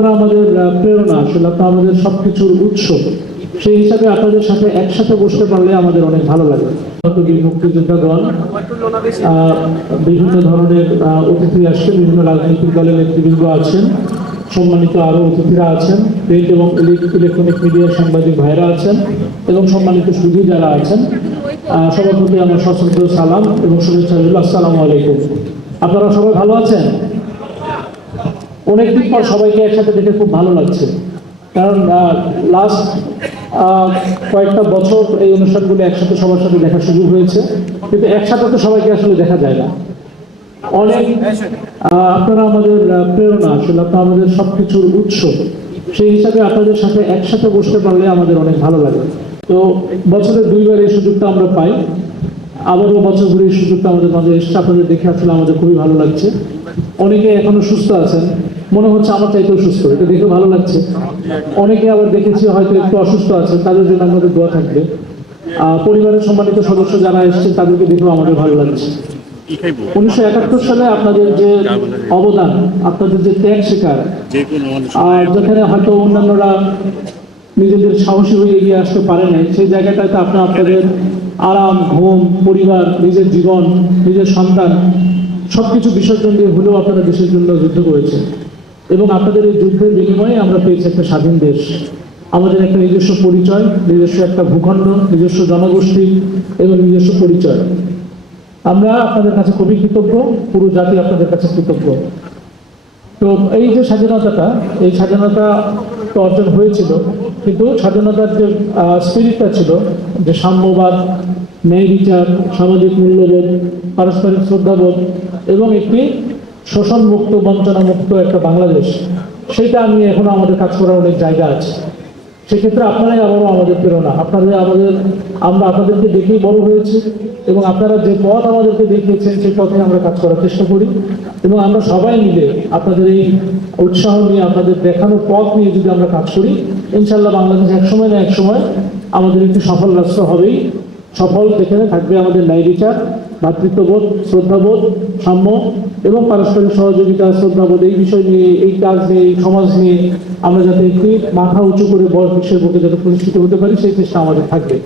আপনারা আমাদের প্রেরণা, আসলে আপনারা আমাদের সবকিছুর উৎস। সেই হিসাবে আপনাদের সাথে একসাথে বসতে পারলে আমাদের অনেক ভালো লাগে। মুক্তিযোদ্ধাগণ, বিভিন্ন ধরনের অতিথি আসছেন, বিভিন্ন রাজনৈতিক দলের নেতৃবৃন্দ আছেন, সম্মানিত আরো অতিথিরা আছেন, প্রিন্ট এবং ইলেকট্রনিক মিডিয়ার সাংবাদিক ভাইরা আছেন এবং সম্মানিত সুধী যারা আছেন, সবার প্রতি আমার সশ্রদ্ধ সালাম এবং শুভেচ্ছা রইল। আসসালামু আলাইকুম। আপনারা সবাই ভালো আছেন? অনেকদিন পর সবাইকে একসাথে দেখে খুব ভালো লাগছে, কারণ লাস্ট কয়েকটা বছর এই অনুষ্ঠানগুলো একসাথে সবার সাথে দেখা সুযোগ হয়েছে, কিন্তু একসাথে তো সবাইকে আসলে দেখা যায় না। অনেক আপনারা আমাদের প্রেরণা, আসলে আপনারা আমাদের সবকিছুর উৎস। সেই হিসাবে আপনাদের সাথে একসাথে বসতে পারলে আমাদের অনেক ভালো লাগে। তো বছরে দুইবার এই সুযোগটা আমরা পাই, আবারও বছর ঘুরে এই সুযোগটা আমাদের মাঝে এসছে। আপনাদের দেখে আসলে আমাদের খুবই ভালো লাগছে। অনেকে এখনো সুস্থ আছেন, মনে হচ্ছে আমার চাইতেও সুস্থ, এটা দেখে ভালো লাগছে। অনেকে আবার দেখেছি হয়তো একটু অসুস্থ আছেন, তাদের জন্য আমাদের দোয়া থাকবে। পরিবারের সম্মানিত সদস্য যারা এসেছেন তাদেরকে দেখেও আমাদের ভালো লাগছে। 1971 সালে আপনাদের যে অবদান, আপনাদের যে ত্যাগ স্বীকার, যেখানে হয়তো অন্যান্যরা নিজেদের সাহসী হয়ে এগিয়ে আসতে পারে নাই, সেই জায়গাটাতে আপনাদের আরাম, ঘুম, পরিবার, নিজের জীবন, নিজের সন্তান সবকিছু বিসর্জন দিয়ে হলেও আপনারা দেশের জন্য যুদ্ধ করেছেন এবং আপনাদের এই যুদ্ধের বিনিময়ে আমরা পেয়েছি একটা স্বাধীন দেশ, আমাদের একটা নিজস্ব পরিচয়, নিজস্ব একটা ভূখণ্ড, নিজস্ব জনগোষ্ঠী এবং নিজস্ব পরিচয়। আমরা আপনাদের কাছে খুবই কৃতজ্ঞ, পুরো জাতি আপনাদের কাছে কৃতজ্ঞ। তো এই যে স্বাধীনতাটা, এই স্বাধীনতা তো অর্জন হয়েছিল, কিন্তু স্বাধীনতার যে স্পিরিটটা ছিল, যে সাম্যবাদ, ন্যায় বিচার, সামাজিক মূল্যবোধ, পারস্পরিক শ্রদ্ধাবোধ এবং একটি শোষণ মুক্ত, বঞ্চনা মুক্ত একটা বাংলাদেশ, সেটা নিয়ে এখনো আমাদের কাজ করার অনেক জায়গা আছে। সেক্ষেত্রে আপনারাই আবারও আমাদের প্রেরণা। আমরা আপনাদেরকে দেখেই বড় হয়েছি এবং আপনারা যে পথ আমাদেরকে দেখিয়েছেন সেই পথে আমরা কাজ করার চেষ্টা করি এবং আমরা সবাই মিলে আপনাদের এই উৎসাহ নিয়ে, আপনাদের দেখানো পথ নিয়ে যদি আমরা কাজ করি, ইনশাল্লাহ বাংলাদেশ একসময় না একসময় আমাদের একটি সফল রাষ্ট্র হবেই। সফল যেখানে থাকবে আমাদের ন্যায় বিচার, ভ্রাতৃত্ববোধ, শ্রদ্ধাবোধ, সাম্য এবং পারস্পরিক সহযোগিতা, শ্রদ্ধাবোধ, এই বিষয় নিয়ে, এই কাজ নিয়ে, এই সমাজ নিয়ে আমরা যাতে একটি মাথা উঁচু করে বড় বিশ্বের বুকে যাতে প্রতিষ্ঠিত হতে পারি, সেই চেষ্টা আমাদের থাকবে।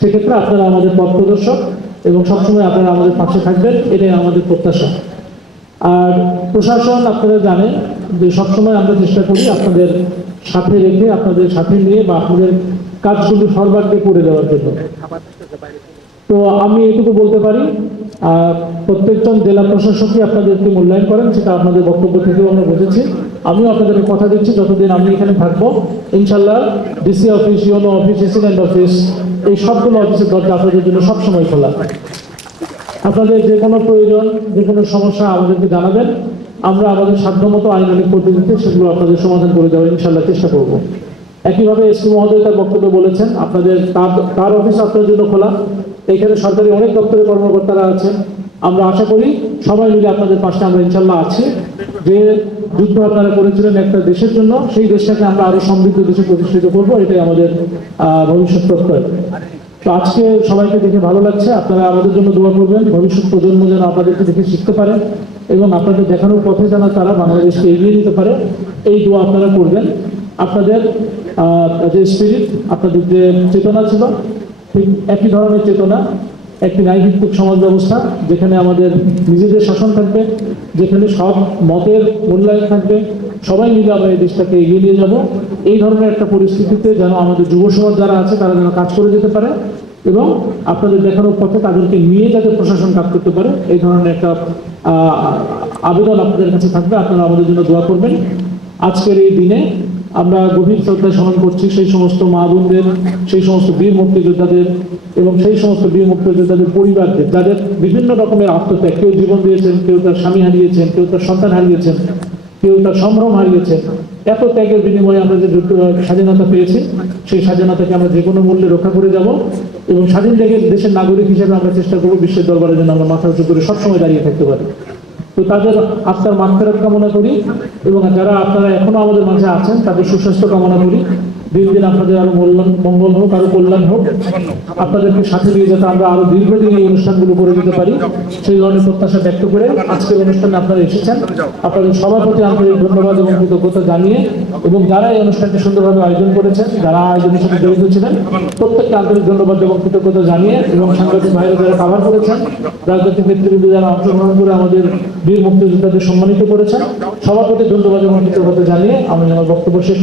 সেক্ষেত্রে আপনারা আমাদের পথ প্রদর্শক এবং সবসময় আপনারা আমাদের পাশে থাকবেন, এটাই আমাদের প্রত্যাশা। আর প্রশাসন, আপনারা জানেন যে সবসময় আমরা চেষ্টা করি আপনাদের সাথে রেখে, আপনাদের সাথে নিয়ে বা আপনাদের কাজগুলো সর্বাগ্রে করে দেওয়ার জন্য। তো আমি এটুকু বলতে পারি, প্রত্যেকজন জেলা প্রশাসকই আপনাদেরকে মূল্যায়ন করেন, সেটা আপনাদের বক্তব্য থেকেও আমরা বুঝেছি। আমিও আপনাদেরকে কথা দিচ্ছি, যতদিন আমি এখানে থাকবো ইনশাল্লাহ ডিসি অফিস, ইউনো অফিস, এসিডেন্ট অফিস, এই সবগুলো অফিসের দরজা আপনাদের জন্য সবসময় খোলা। আপনাদের যে কোনো প্রয়োজন, যে কোনো সমস্যা আমাদেরকে জানাবেন, আমরা আমাদের সাধ্যমতো আইনানুগ পদ্ধতিতে সেগুলো আপনাদের সমাধান করে দেওয়ার ইনশাল্লাহ চেষ্টা করব। একইভাবে এসপি মহোদয় তার বক্তব্য বলেছেন, আপনাদের তার অফিস আপনার জন্য খোলা। এখানে সরকারি অনেক দপ্তরের কর্মকর্তারা আছেন। আমরা আশা করি সবাই মিলে আপনাদের পাশে আমরা ইনশাল্লাহ আছি। যে যুদ্ধ আপনারা করেছিলেন একটা দেশের জন্য, সেই দেশটাকে আমরা আরো সমৃদ্ধ দেশে প্রতিষ্ঠিত করবো, এটাই আমাদের ভবিষ্যৎ প্রত্যয়। তো আজকে সবাইকে দেখে ভালো লাগছে। আপনারা আমাদের জন্য দোয়া করবেন, ভবিষ্যৎ প্রজন্ম যেন আপনাদেরকে দেখে শিখতে পারে এবং আপনাদের দেখানোর পথে যেন তারা বাংলাদেশকে এগিয়ে নিতে পারে, এই দোয়া আপনারা করবেন। আপনাদের যে স্পিরিট, আপনাদের যে চেতনা ছিল, ঠিক একই ধরনের চেতনা, একটি ন্যায়ভিত্তিক সমাজ ব্যবস্থা যেখানে আমাদের নিজেদের শাসন থাকবে, যেখানে সব মতের মূল্যায়ন থাকবে, সবাই মিলে আমরা এই দেশটাকে এগিয়ে নিয়ে যাব। এই ধরনের একটা পরিস্থিতিতে যেন আমাদের যুব সমাজ যারা আছে তারা যেন কাজ করে যেতে পারে এবং আপনাদের দেখানোর পথে তাদেরকে নিয়ে যাতে প্রশাসন কাজ করতে পারে, এই ধরনের একটা আবেদন আপনাদের কাছে থাকবে। আপনারা আমাদের জন্য দোয়া করবেন। আজকের এই দিনে আমরা গভীর শ্রদ্ধা স্মরণ করছি সেই সমস্ত মা বোনদের, সেই সমস্ত বীর মুক্তিযোদ্ধাদের এবং সেই সমস্ত বীর মুক্তিযোদ্ধাদের পরিবারদের, যাদের বিভিন্ন রকমের আত্মত্যাগ, কেউ জীবন দিয়েছেন, কেউ তার স্বামী হারিয়েছেন, কেউ তার সন্তান হারিয়েছেন, কেউ তার সম্ভ্রম হারিয়েছেন। এত ত্যাগের বিনিময়ে আমরা যে স্বাধীনতা পেয়েছি, সেই স্বাধীনতাকে আমরা যে কোনো মূল্যে রক্ষা করে যাব এবং স্বাধীন দেশের নাগরিক হিসেবে আমরা চেষ্টা করবো বিশ্বের দরবারে যেন আমরা মাথা উঁচু করে সবসময় দাঁড়িয়ে থাকতে পারি। তো তাদের আত্মার মাগফিরাত কামনা করি এবং যারা আপনারা এখনো আমাদের মাঝে আছেন তাদের সুস্বাস্থ্য কামনা করি দিন দিন আপনাদের আরো মঙ্গল হোক, আরো কল্যাণ হোক। আপনাদেরকে সাথে নিয়ে যাতে আমরা আরো দীর্ঘদিন এই অনুষ্ঠানগুলো করে দিতে পারি, সেই ধরনের প্রত্যাশা ব্যক্ত করে আজকের অনুষ্ঠানে আপনারা এসেছেন। আপনাদের সবার প্রতি আন্তরিক ধন্যবাদ এবং কৃতজ্ঞতা জানিয়ে, এবং যারা এই অনুষ্ঠানটি সুন্দরভাবে আয়োজন করেছেন, যারা আয়োজনের সাথে জড়িত ছিলেন, প্রত্যেককে আন্তরিক ধন্যবাদ এবং কৃতজ্ঞতা জানিয়ে, এবং সাংবাদিক ভাইরা যারা কাভার করেছেন, রাজনৈতিক নেতৃবৃন্দ যারা অংশগ্রহণ করে আমাদের বীর মুক্তিযোদ্ধাদের সম্মানিত করেছেন, সবার প্রতি ধন্যবাদ এবং কৃতজ্ঞতা জানিয়ে আমি আমার বক্তব্য শেষ